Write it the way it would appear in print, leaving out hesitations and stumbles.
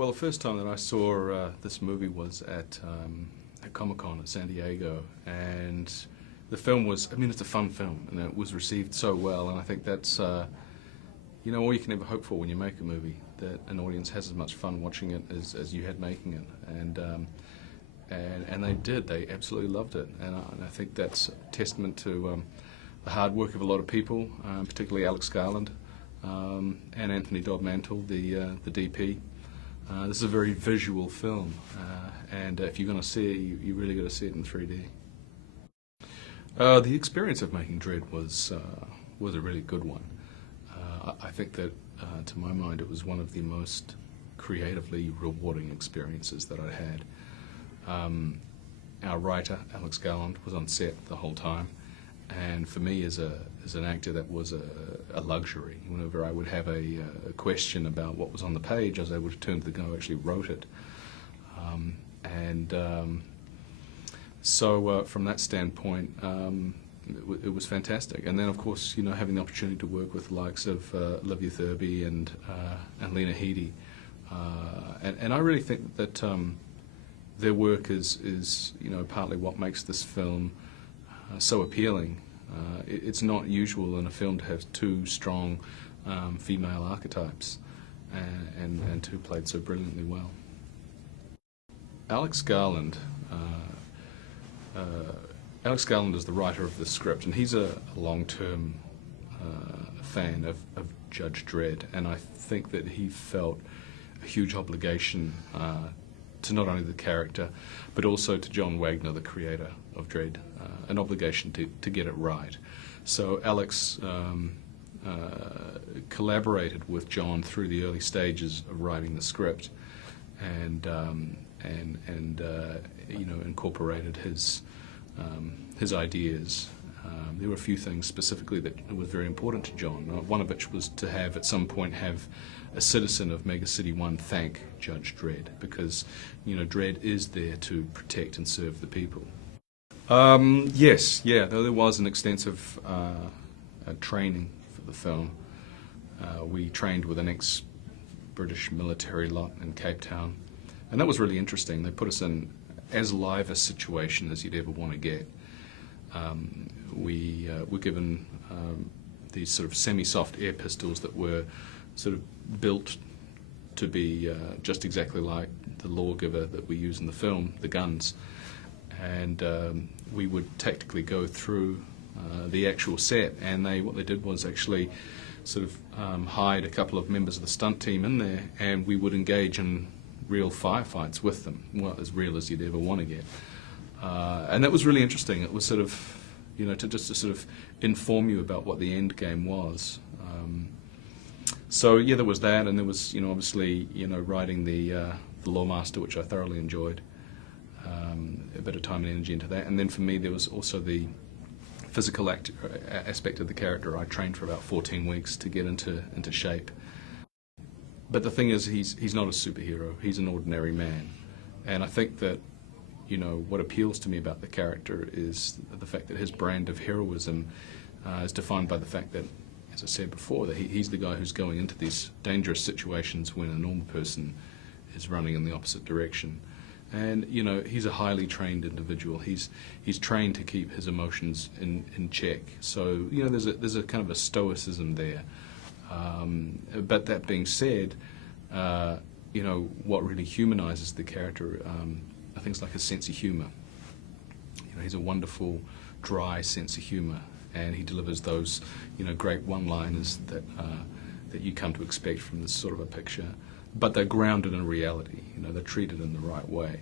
Well, the first time that I saw this movie was at Comic-Con at San Diego, and the film was, I mean, it's a fun film, and it was received so well, and I think that's, you know, all you can ever hope for when you make a movie, that an audience has as much fun watching it as you had making it, and they did, they absolutely loved it, and I think that's a testament to the hard work of a lot of people, particularly Alex Garland, and Anthony Dobmantle, the DP. This is a very visual film, and if you're going to see it, you really got to see it in 3D. The experience of making Dredd was a really good one. I think that, to my mind, it was one of the most creatively rewarding experiences that I had. Our writer, Alex Garland, was on set the whole time, and for me as an actor, that was a luxury. Whenever I would have a question about what was on the page, I was able to turn to the guy who actually wrote it. So from that standpoint, it was fantastic. And then, of course, you know, having the opportunity to work with the likes of Olivia Thirlby and Lena Headey, and I really think that their work is you know, partly what makes this film so appealing. It's not usual in a film to have two strong female archetypes, and two played so brilliantly well. Alex Garland is the writer of the script, and he's a long-term fan of Judge Dredd, and I think that he felt a huge obligation to not only the character, but also to John Wagner, the creator of Dredd, an obligation to get it right. So Alex collaborated with John through the early stages of writing the script, and you know, incorporated his ideas. There were a few things specifically that was very important to John. One of which was to have, at some point, have a citizen of Mega City 1 thank Judge Dredd, because, you know, Dredd is there to protect and serve the people. Yes, yeah, there was an extensive training for the film. We trained with an ex-British military lot in Cape Town, and that was really interesting. They put us in as live a situation as you'd ever want to get. We were given these sort of semi-soft air pistols that were sort of built to be just exactly like the lawgiver that we use in the film, the guns. And we would tactically go through the actual set, and what they did was actually sort of hide a couple of members of the stunt team in there, and we would engage in real firefights with them, well, as real as you'd ever want to get. And that was really interesting. It was sort of, you know, to sort of inform you about what the end game was. So yeah, there was that, and there was, you know, obviously, you know, writing the Lawmaster, which I thoroughly enjoyed. A bit of time and energy into that, and then for me there was also the physical aspect of the character. I trained for about 14 weeks to get into shape. But the thing is, he's not a superhero. He's an ordinary man, and I think that, you know, what appeals to me about the character is the fact that his brand of heroism is defined by the fact that, as I said before, that he's the guy who's going into these dangerous situations when a normal person is running in the opposite direction. And, you know, he's a highly trained individual. He's trained to keep his emotions in check. So, you know, there's a kind of a stoicism there. But that being said, you know, what really humanizes the character are things like his sense of humor. You know, he's a wonderful, dry sense of humor, and he delivers those, you know, great one-liners that you come to expect from this sort of a picture. But they're grounded in reality. You know, they're treated in the right way.